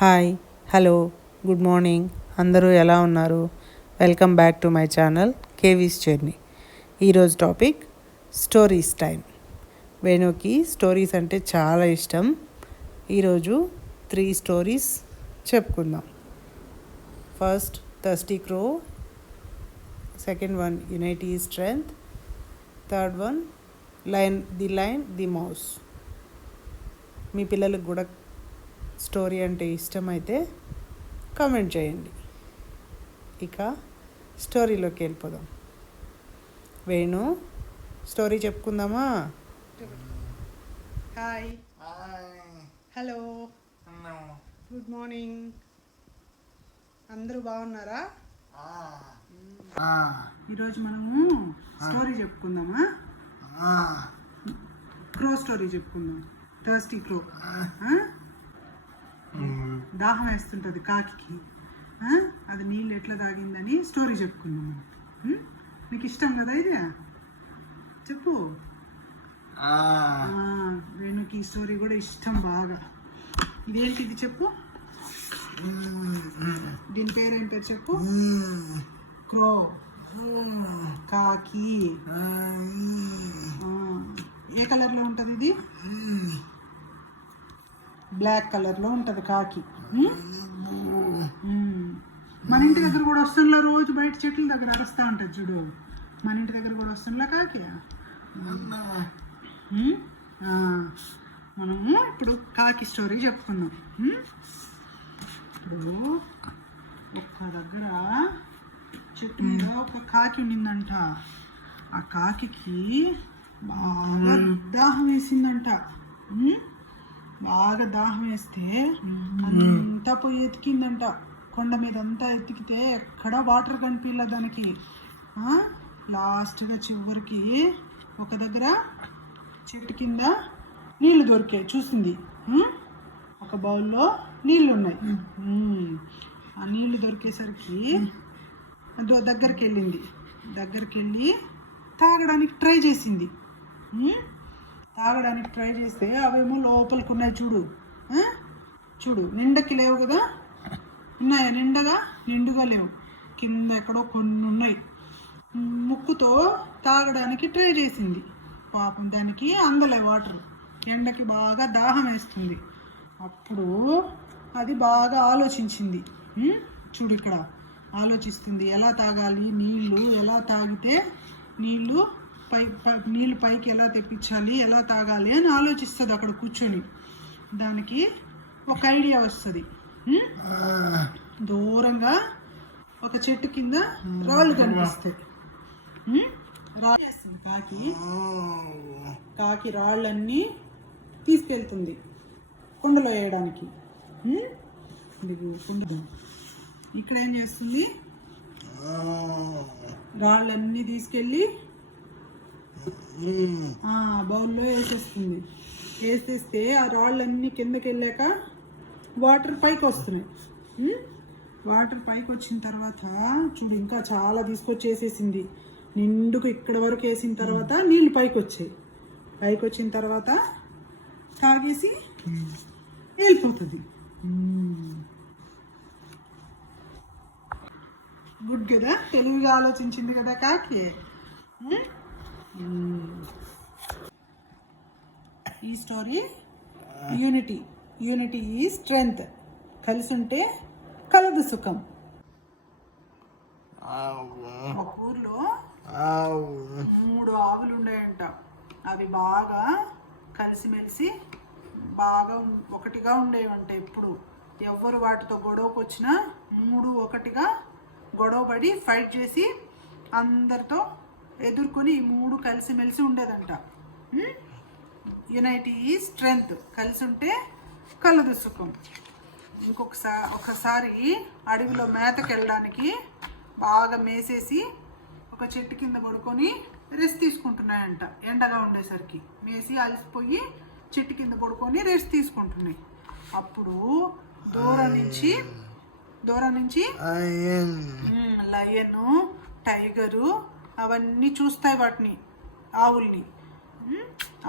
Hi, hello, good morning. అందరూ ఎలా ఉన్నారు? Welcome back to my channel KV's journey. ఈరోజు టాపిక్ స్టోరీస్ టైం. వేణుకి స్టోరీస్ అంటే చాలా ఇష్టం. ఈరోజు 3 స్టోరీస్ చెప్పుకుందాం. First thirsty crow, second one unity is strength, third one lion the mouse. మీ పిల్లలకు కూడా స్టోరీ అంటే ఇష్టమైతే కామెంట్ చేయండి. ఇక స్టోరీలోకి వెళ్ళిపోదాం. వేణు, స్టోరీ చెప్పుకుందామా? Hi, hello, good morning. అందరూ బాగున్నారా? ఈరోజు మనము స్టోరీ చెప్పుకుందామా? క్రో స్టోరీ చెప్పుకుందాం. Thirsty crow. దాహం వేస్తుంటుంది కాకి. అది నీళ్ళు ఎట్లా తాగిందని స్టోరీ చెప్పుకుందాం. నీకు ఇష్టం కదా ఇది? చెప్పు. వేణుకి ఈ స్టోరీ కూడా ఇష్టం బాగా. ఇదేంటిది చెప్పు. దీని పేరేం పేరు చెప్పు. క్రో, కాకి. ఏ కలర్లో ఉంటుంది ఇది? బ్లాక్ కలర్లో ఉంటుంది కాకి. మన ఇంటి దగ్గర కూడా వస్తుందిలా, రోజు బయట చెట్ల దగ్గర అరుస్తూ ఉంటుంది చూడు. మన ఇంటి దగ్గర కూడా వస్తుందిలా కాకి. మనము ఇప్పుడు కాకి స్టోరీ చెప్పుకుందాం. ఇప్పుడు ఒక్క దగ్గర చెట్టు మీద ఒక కాకి ఉండిందంట. ఆ కాకి బాగా దాహం వేసిందంట. బాగా దాహం వేస్తే అంతా పోయి ఎతికిందంట. కొండ మీద అంతా ఎతికితే ఎక్కడ వాటర్ కనిపించలే దానికి. లాస్ట్గా చివరికి ఒక దగ్గర చెట్టు కింద నీళ్లు దొరికాయి చూసింది. ఒక బౌల్లో నీళ్ళు ఉన్నాయి. ఆ నీళ్లు దొరికేసరికి దగ్గరికి వెళ్ళి తాగడానికి ట్రై చేసింది. తాగడానికి ట్రై చేస్తే అవేమో లోపలికి ఉన్నాయి చూడు. నిండకి లేవు కదా. ఉన్నాయా? నిండుగా లేవు. కింద ఎక్కడో కొన్ని ఉన్నాయి. ముక్కుతో తాగడానికి ట్రై చేసింది. పాపం దానికి అందలే వాటర్. ఎండకి బాగా దాహం వేస్తుంది. అప్పుడు అది బాగా ఆలోచించింది. చూడు, ఇక్కడ ఆలోచిస్తుంది. ఎలా తాగాలి నీళ్ళు, ఎలా తాగితే నీళ్ళు పైకి ఎలా తెప్పించాలి, ఎలా తాగాలి అని ఆలోచిస్తుంది అక్కడ కూర్చొని. దానికి ఒక ఐడియా వస్తుంది. దూరంగా ఒక చెట్టు కింద రాళ్ళు కనిపిస్తాయి. కాకి రాళ్ళన్నీ తీసుకెళ్తుంది కుండలో వేయడానికి. ఇక్కడ ఏం చేస్తుంది? రాళ్ళన్నీ తీసుకెళ్ళి బౌల్లో వేసేస్తుంది. వేసేస్తే ఆ రాళ్ళన్నీ కిందకి వెళ్ళాక వాటర్ పైకి వస్తున్నాయి. వాటర్ పైకి వచ్చిన తర్వాత చూడు, ఇంకా చాలా తీసుకొచ్చేసేసింది. నిండుకు ఇక్కడ వరకు వేసిన తర్వాత నీళ్ళు పైకి వచ్చాయి. పైకి వచ్చిన తర్వాత తాగేసి వెళ్ళిపోతుంది. గుడ్ కదా, తెలివిగా ఆలోచించింది కదా కాకి. ఈ స్టోరీ యూనిటీ ఈజ్ స్ట్రెంగ్త్. కలిసి ఉంటే కలదు సుఖం. ఒక ఊర్లో 3 ఆవులు ఉన్నాయంట. అవి బాగా కలిసిమెలిసి బాగా ఒకటిగా ఉండేవంట. ఎప్పుడు ఎవరు వాటితో గొడవకు వచ్చినా 3 ఒకటిగా గొడవపడి ఫైట్ చేసి అందరితో ఎదుర్కొని 3 కలిసిమెలిసి ఉండేదంట. Unity is strength. కలిసి ఉంటే కలదు సుఖం. ఒకసారి అడవిలో మేతకి వెళ్ళడానికి బాగా మేసేసి ఒక చెట్టు కింద పడుకొని రెస్ట్ తీసుకుంటున్నాయంట. ఎండగా ఉండేసరికి మేసి అలసిపోయి చెట్టు కింద పడుకొని రెస్ట్ తీసుకుంటున్నాయి. అప్పుడు దూరం నుంచి లయన్, టైగరు అవన్నీ చూస్తాయి వాటిని, ఆవుల్ని.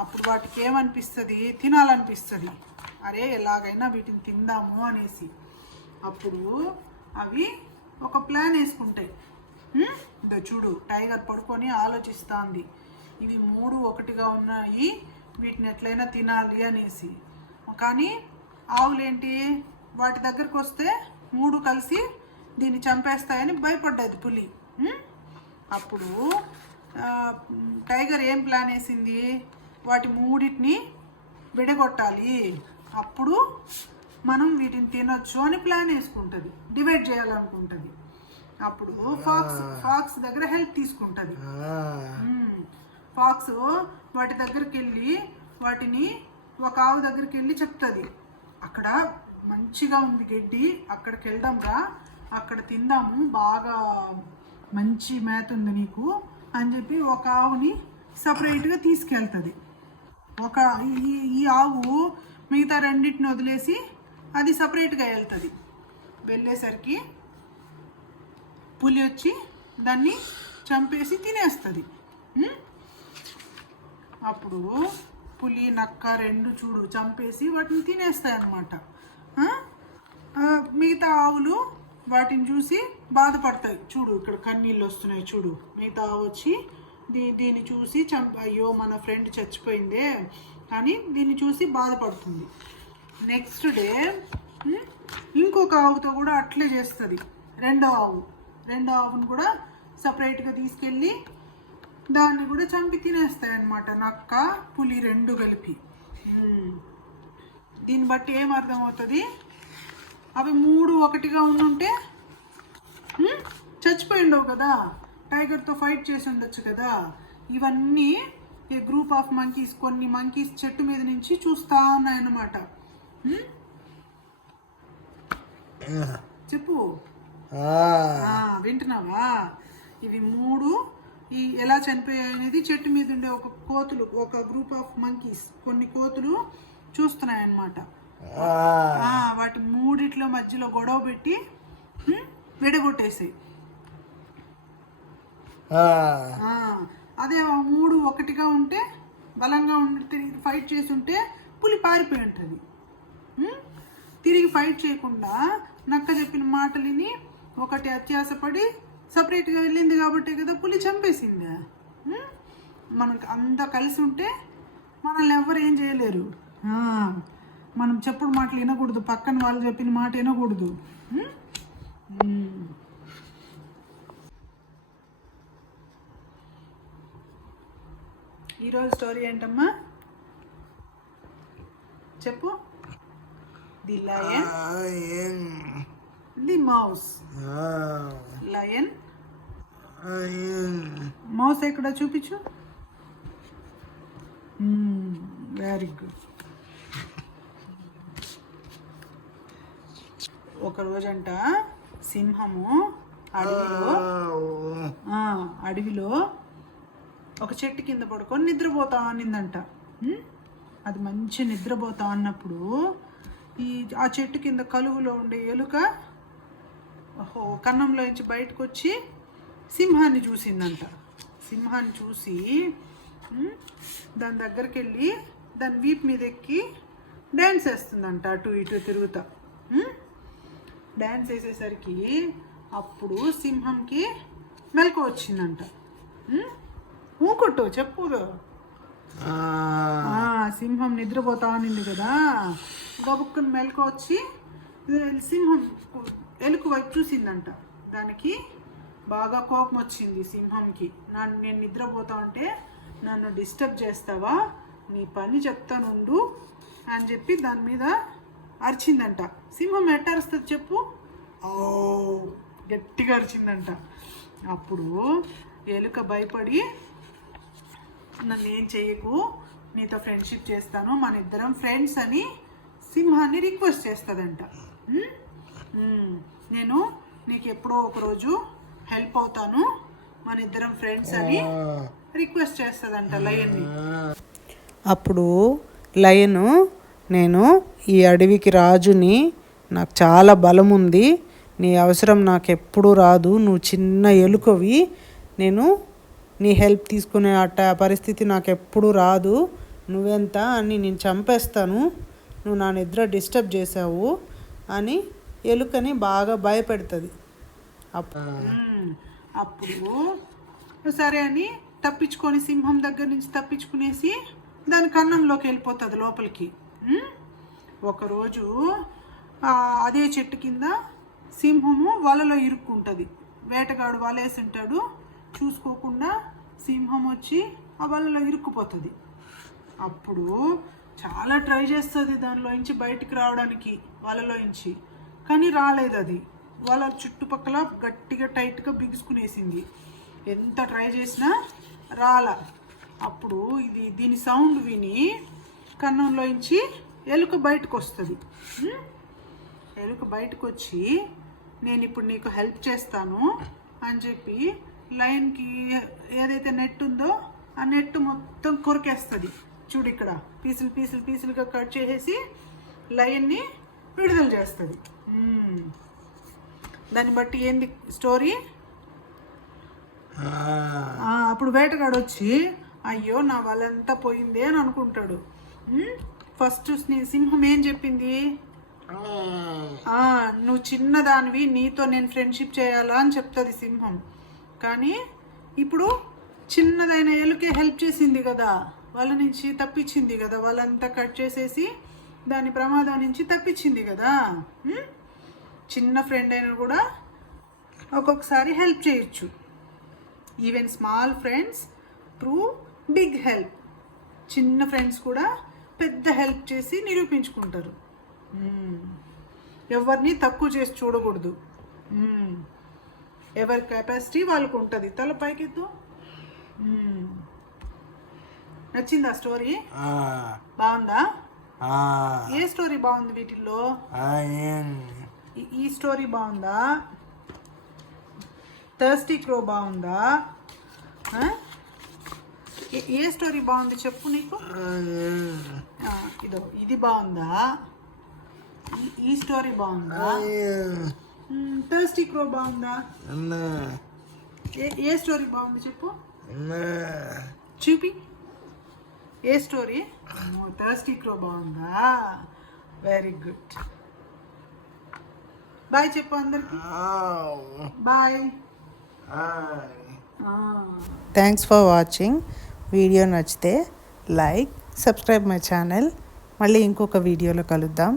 అప్పుడు వాటికి ఏమనిపిస్తుంది? తినాలనిపిస్తుంది. అరే ఎలాగైనా వీటిని తిందాము అనేసి. అప్పుడు అవి ఒక ప్లాన్ వేసుకుంటాయి. ఇదో చూడు, టైగర్ పడుకొని ఆలోచిస్తుంది, ఇవి 3 ఒకటిగా ఉన్నాయి, వీటిని ఎట్లయినా తినాలి అనేసి. కానీ ఆవులేంటి, వాటి దగ్గరకు వస్తే 3 కలిసి దీన్ని చంపేస్తాయని భయపడ్డది పులి. అప్పుడు టైగర్ ఏం ప్లాన్ వేసింది, వాటి 3టిని విడగొట్టాలి, అప్పుడు మనం వీటిని తినొచ్చు అని ప్లాన్ వేసుకుంటుంది, డివైడ్ చేయాలనుకుంటుంది. అప్పుడు ఫాక్స్ దగ్గర హెల్ప్ తీసుకుంటుంది. ఫాక్స్ వాటి దగ్గరికి వెళ్ళి వాటిని ఒక ఆవు దగ్గరికి వెళ్ళి చెప్తుంది, అక్కడ మంచిగా ఉంది గడ్డి, అక్కడికి వెళ్దాంరా, అక్కడ తిందాము, బాగా మంచి మేత ఉంది నీకు అని చెప్పి ఒక ఆవుని సపరేట్గా తీసుకెళ్తుంది. ఈ ఆవు మిగతా 2టిని వదిలేసి అది సపరేట్గా వెళ్తుంది. వెళ్ళేసరికి పులి వచ్చి దాన్ని చంపేసి తినేస్తుంది. అప్పుడు పులి నక్క 2 చూడు చంపేసి వాటిని తినేస్తాయి అన్నమాట. మిగతా ఆవులు వాటిని చూసి బాధపడతాయి. చూడు ఇక్కడ కన్నీళ్ళు వస్తున్నాయి చూడు. మిగతా ఆవు వచ్చి దీన్ని చూసి అయ్యో మన ఫ్రెండ్ చచ్చిపోయిందే అని దీన్ని చూసి బాధపడుతుంది. నెక్స్ట్ డే ఇంకొక ఆవుతో కూడా అట్లే చేస్తుంది. రెండో ఆవును కూడా సపరేట్గా తీసుకెళ్ళి దాన్ని కూడా చంపి తినేస్తాయి అన్నమాట, నక్క పులి 2 కలిపి. దీన్ని బట్టి ఏం అర్థమవుతుంది, అవి 3 ఒకటిగా ఉండుంటే చచ్చిపోయిండవు కదా, టైగర్తో ఫైట్ చేసి ఉండొచ్చు కదా. ఇవన్నీ ఈ గ్రూప్ ఆఫ్ మంకీస్, కొన్ని మంకీస్ చెట్టు మీద నుంచి చూస్తా ఉన్నాయన్నమాట. చెప్పు, వింటున్నావా? ఇవి 3 ఎలా చనిపోయాయి అనేది చెట్టు మీద ఉండే ఒక గ్రూప్ ఆఫ్ మంకీస్, కొన్ని కోతులు చూస్తున్నాయి అన్నమాట. వాటి 3 మధ్యలో గొడవ పెట్టి విడగొట్టేసాయి. అదే 3 ఒకటిగా ఉంటే, బలంగా తిరిగి ఫైట్ చేసి ఉంటే పులి పారిపోయి ఉంటుంది. తిరిగి ఫైట్ చేయకుండా నక్క చెప్పిన మాటలిని ఒకటి అత్యాసపడి సపరేట్గా వెళ్ళింది కాబట్టి కదా పులి చంపేసింది. మనకు అంతా కలిసి ఉంటే మనల్ని ఎవరు ఏం చేయలేరు. మనం చెప్పుడు మాటలు వినకూడదు, పక్కన వాళ్ళు చెప్పిన మాట వినకూడదు. ఈరోజు స్టోరీ ఏంటమ్మా చెప్పు. The lion, the mouse. Lion, mouse ఎక్కడ చూపించు. Very good. ఒక రోజంట సింహము అడవిలో ఒక చెట్టు కింద పడుకొని నిద్రపోతా అనిందంట. అది మంచి నిద్రపోతా అన్నప్పుడు ఆ చెట్టు కింద కలుగులో ఉండే ఎలుక కన్నంలో నుంచి బయటకు వచ్చి సింహాన్ని చూసిందంట. సింహాన్ని చూసి దాని దగ్గరికి వెళ్ళి దాని వీపు మీద ఎక్కి డ్యాన్స్ వేస్తుందంట, అటు ఇటు తిరుగుతా. డ్యాన్స్ వేసేసరికి అప్పుడు సింహంకి మెలకు వచ్చిందంట. ఊకొట్టు చెప్పు. సింహం నిద్రపోతా అనింది కదా, గబుక్కుని మెలకు వచ్చి సింహం ఎలుక వైపు చూసిందంట. దానికి బాగా కోపం వచ్చింది సింహంకి. నేను నిద్రపోతా ఉంటే నన్ను డిస్టర్బ్ చేస్తావా, నీ పని చెప్తానుండు అని చెప్పి దాని మీద అరిచిందంట. సింహం ఎట్ట అరుస్తుంది చెప్పు, గట్టిగా అరిచిందంట. అప్పుడు ఎలుక భయపడి నన్ను ఏం చేయకు, నీతో ఫ్రెండ్షిప్ చేస్తాను, మన ఇద్దరం ఫ్రెండ్స్ అని సింహాన్ని రిక్వెస్ట్ చేస్తుందంట. నేను నీకు ఎప్పుడో ఒకరోజు హెల్ప్ అవుతాను, మన ఇద్దరం ఫ్రెండ్స్ అని రిక్వెస్ట్ చేస్తుందంట లయన్ని. అప్పుడు లయను, నేను ఈ అడవికి రాజుని, నాకు చాలా బలం ఉంది, నీ అవసరం నాకు ఎప్పుడూ రాదు, నువ్వు చిన్న ఎలుకవి, నేను నీ హెల్ప్ తీసుకునే పరిస్థితి నాకు ఎప్పుడూ రాదు, నువ్వెంత అని నేను చంపేస్తాను, నువ్వు నా నిద్ర డిస్టర్బ్ చేసావు అని ఎలుకని బాగా భయపెడుతుంది. అప్పుడు సరే అని తప్పించుకొని సింహం దగ్గర నుంచి తప్పించుకునేసి దాని కన్నంలోకి వెళ్ళిపోతుంది లోపలికి. ఒకరోజు అదే చెట్టు కింద సింహము వలలో ఇరుక్కుంటుంది. వేటగాడు వలేసి ఉంటాడు, చూసుకోకుండా సింహం వచ్చి ఆ వలలో ఇరుక్కుపోతుంది. అప్పుడు చాలా ట్రై చేస్తుంది దానిలోంచి బయటికి రావడానికి, వలలోంచి. కానీ రాలేదు అది. వల చుట్టుపక్కల గట్టిగా టైట్గా బిగుసుకునేసింది. ఎంత ట్రై చేసినా రాలా. అప్పుడు దీని సౌండ్ విని కన్నంలోంచి ఎలుక బయటకు వస్తుంది. ఎలుక బయటకు వచ్చి నేను ఇప్పుడు నీకు హెల్ప్ చేస్తాను అని చెప్పి లయన్కి ఏదైతే నెట్ ఉందో ఆ నెట్ మొత్తం కొరికేస్తుంది. చూడు ఇక్కడ పీసులు పీసులు పీసులుగా కట్ చేసేసి లయన్ని విడుదల చేస్తుంది. దాన్ని బట్టి ఏంది స్టోరీ? అప్పుడు వేటగాడు వచ్చి అయ్యో నా వాళ్ళంతా పోయిందే అని అనుకుంటాడు. ఫస్ట్ సింహం ఏం చెప్పింది? నువ్వు చిన్నదానివి, నీతో నేను ఫ్రెండ్షిప్ చేయాలా అని చెప్తుంది సింహం. కానీ ఇప్పుడు చిన్నదైన ఎలుకే హెల్ప్ చేసింది కదా, వాళ్ళ నుంచి తప్పించింది కదా, వాళ్ళంతా కట్ చేసేసి దాని ప్రమాదం నుంచి తప్పించింది కదా. చిన్న ఫ్రెండ్ అయినా కూడా ఒక్కొక్కసారి హెల్ప్ చేయొచ్చు. Even small friends prove big help. చిన్న ఫ్రెండ్స్ కూడా పెద్ద హెల్ప్ చేసి నిరూపించుకుంటారు. ఎవరిని తక్కువ చేసి చూడకూడదు. ఎవరి కెపాసిటీ వాళ్ళకు ఉంటుంది. తల పైకెత్తు. నచ్చిందా స్టోరీ? బాగుందా? ఏ స్టోరీ బాగుంది వీటిల్లో? ఈ స్టోరీ బాగుందా? థర్స్టీ క్రో బాగుందా? ఏ స్టోరీ బాగుంది చెప్పు నీకు. ఇది బాగుందా? ఈ స్టోరీ బాగుందా? థర్స్టీ క్రో బాగుందా? ఏ స్టోరీ బాగుంది చెప్పు. చూపి ఏ స్టోరీ. థర్స్టీ క్రో బాగుందా? Very good. బాయ్ చెప్పు అందరికి. Bye. Thanks for watching. Video నచ్చితే లైక్, సబ్స్క్రైబ్ మై ఛానల్. మళ్ళీ ఇంకొక వీడియోలో కలుద్దాం.